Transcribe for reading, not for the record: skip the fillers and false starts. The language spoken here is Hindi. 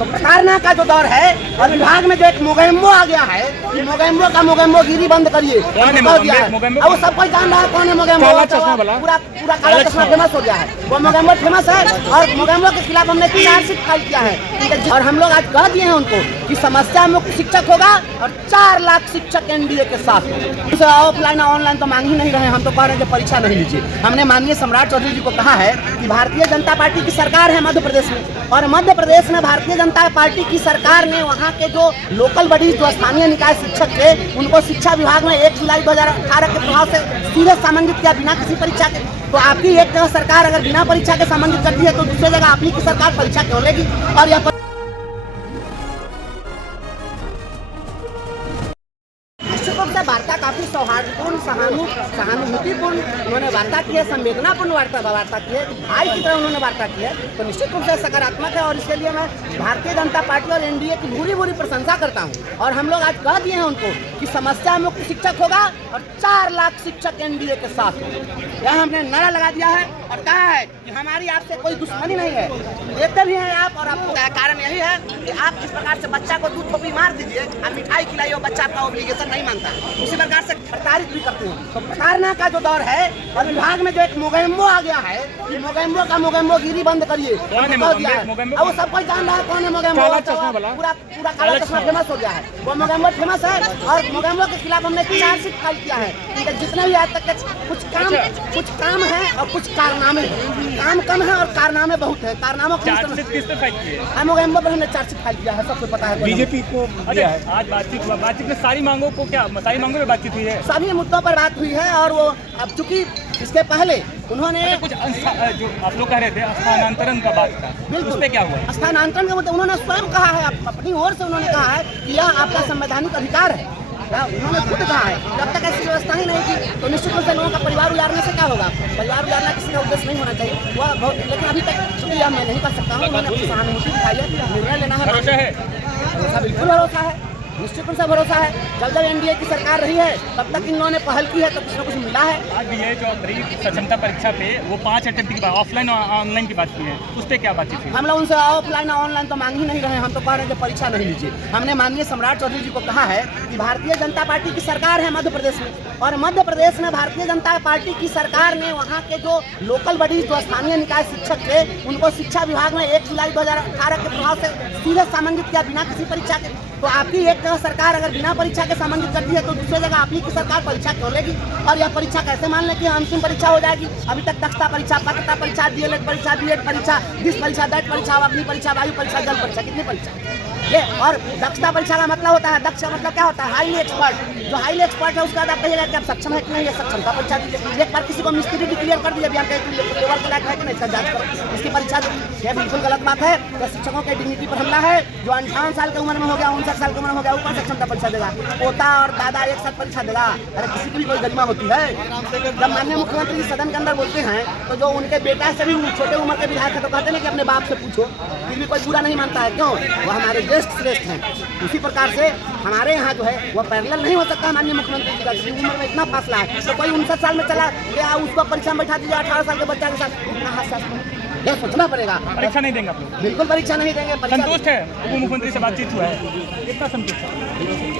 तो प्रताड़ना का जो दौर है और विभाग में जो एक मोगेम्बो आ गया है, कि मोगेम्बो गिरी बंद करिए, वो सब कोई जान रहा है कौन है मोगेम्बो। पूरा काला चश्मा फेमस हो गया है, वो मोगेम्बो फेमस है और मोगेम्बो के खिलाफ हमने चार्जशीट फाइल किया है और हम लोग आज कह दिए हैं उनको कि समस्या मुक्त शिक्षक होगा और 4 लाख शिक्षक एनडीए के साथ। ऑफलाइन ऑनलाइन तो मांग ही नहीं रहे, हम तो कह रहे हैं कि परीक्षा नहीं लीजिए। हमने माननीय सम्राट चौधरी जी को कहा है कि भारतीय जनता पार्टी की सरकार है मध्य प्रदेश में, और मध्य प्रदेश में भारतीय जनता पार्टी की सरकार ने वहाँ के जो लोकल बॉडीज जो स्थानीय निकाय शिक्षक थे उनको शिक्षा विभाग में 1 जुलाई 2018 के प्रभाव से सीधे सम्मानित किया बिना किसी परीक्षा के। तो आपकी एक जगह सरकार अगर बिना परीक्षा के सम्मानित करती है तो दूसरी जगह आपकी की सरकार परीक्षा क्यों लेगी। और यह वार्ता काफी सौहार्दपूर्ण सहानुभूतिपूर्ण उन्होंने वार्ता की है, संवेदनापूर्ण वार्ता की है, भाई की तरह उन्होंने वार्ता की है, तो निश्चित रूप से सकारात्मक है और इसके लिए मैं भारतीय जनता पार्टी और एनडीए की बुरी प्रशंसा करता हूं। और हम लोग आज कह दिए हैं उनको कि समस्या मुक्त शिक्षक होगा और 4 लाख शिक्षक एनडीए के साथ। यह हमने नारा लगा दिया है और कहा है कि हमारी आपसे कोई दुश्मनी नहीं है, देखते भी हैं आप। और आपको कारण यही है कि आप जिस प्रकार से बच्चा को दूध खोपड़ी मार दीजिए, आप मिठाई खिलाइए, बच्चा आपका ऑब्लिगेशन नहीं मानता, उसी प्रकार से प्रताड़ित भी करते हैं। तो प्रताड़ना का जो दौर है और विभाग में जो एक मोगेम्बो आ गया है, कि मोगेम्बो गिरी बंद करिए, वो सब कोई जान रहा है कौन है मोगेम्बो। पूरा काला चश्मा फेमस हो गया है, वो मोगेम्बो फेमस है और मोगेम्बो के खिलाफ हमने चार्जशीट फाइल किया है। जितने भी आज तक के कुछ काम है और कुछ कारनामे हैं, काम कम है और कारनामे बहुत है। कारनामों मोगेम्बो पर हमने चार्जशीट फाइल किया है, सबको पता है। बीजेपी को आज बातचीत में सारी मांगों को सारी मांगों में बातचीत हुई है, सभी मुद्दों पर बात हुई है। और वो अब चूंकि इसके पहले उन्होंने कुछ जो आप लोग कह रहे थे स्थानांतरण का बात था, बिल्कुल उसमें क्या हुआ? स्थानांतरण का मतलब उन्होंने स्वयं कहा है, अपनी ओर से उन्होंने कहा है कि यह आपका संवैधानिक अधिकार है। उन्होंने खुद कहा है जब तक ऐसी व्यवस्था ही नहीं थी तो निश्चित रूप से लोगों का परिवार उजाड़ने से क्या होगा। परिवार उजाड़ना किसी का उद्देश्य नहीं होना चाहिए वह बहुत, लेकिन अभी तक चूंकि यह मैं नहीं कर सकता हूँ, उन्होंने अपनी सहानुभूति दिखाई है, निर्णय लेना है। भरोसा बिल्कुल भरोसा है, निश्चित रूप से भरोसा है। जब एनडीए की सरकार रही है तब तक इन्होंने पहल की है तो कुछ न कुछ मिला है। आज ये जो सक्षमता परीक्षा पे वो 5 अटेम्प्ट की बात ऑफलाइन और ऑनलाइन की बात की है, उस पर क्या बातचीत हुई? हम लोग उनसे ऑफलाइन ऑनलाइन तो मांग ही नहीं रहे, हम तो कह रहे हैं कि परीक्षा नहीं लीजिए। हमने माननीय सम्राट चौधरी जी को कहा है कि भारतीय जनता पार्टी की सरकार है मध्य प्रदेश में, और मध्य प्रदेश में भारतीय जनता पार्टी की सरकार ने वहाँ के जो लोकल बॉडीज जो स्थानीय निकाय शिक्षक थे उनको शिक्षा विभाग में 1 जुलाई 2018 के प्रभाव से सीधे सम्मानित किया बिना किसी परीक्षा के। तो आपकी एक जगह सरकार अगर बिना परीक्षा के सम्मानित करती है तो दूसरी जगह आपकी की सरकार परीक्षा क्यों लेगी। और यह परीक्षा कैसे मान लें कि अंतिम परीक्षा हो जाएगी। अभी तक दक्षता परीक्षा, पात्रता परीक्षा, डीएलएड परीक्षा, बीएड परीक्षा, दिस परीक्षा, दैट परीक्षा, अग्नि परीक्षा, वायु परीक्षा, जल परीक्षा, कितनी परीक्षा ये। और दक्षता परीक्षा का मतलब होता है, दक्ष मतलब क्या होता है? Highly expert. जो हाईली एक्सपर्ट है उसके बाद आप कहिएगा कि आप सक्षम है कि नहीं, सक्षमता परीक्षा दीजिए। एक बार किसी को मिस्त्री भी क्लियर कर दीजिए, लेबर के लायक है कि नहीं, इसका जांच करो, इसकी परीक्षा दो। यह बिल्कुल गलत बात है। तो शिक्षकों के डिग्निटी पर हमला है। जो 58 साल की उम्र में हो गया, 59 साल की उम्र में हो गया, ऊपर सक्षमता परीक्षा देगा। पोता और दादा एक साथ परीक्षा देगा। अरे किसी की भी कोई गरिमा होती है। जब माननीय मुख्यमंत्री सदन के अंदर बोलते हैं तो जो उनके बेटा से भी छोटे उम्र के विधायक है तो कहते हैं कि अपने बाप से पूछो, फिर भी कोई बुरा नहीं मानता है। क्यों? वो हमारे ज्येष्ठ श्रेष्ठ हैं। उसी प्रकार से हमारे यहाँ जो है वह पैरेलल नहीं हो सकता माननीय मुख्यमंत्री जी का, उम्र में इतना फासला है। तो कोई 59 साल में चला गया उसको परीक्षा में बैठा दीजिए 18 साल के बच्चा के साथ, इतना हाथ यह सोचना पड़ेगा। परीक्षा नहीं देंगे आप लोग? बिल्कुल परीक्षा नहीं देंगे। संतुष्ट है? उप मुख्यमंत्री से बातचीत हुआ है, कितना संतुष्ट है?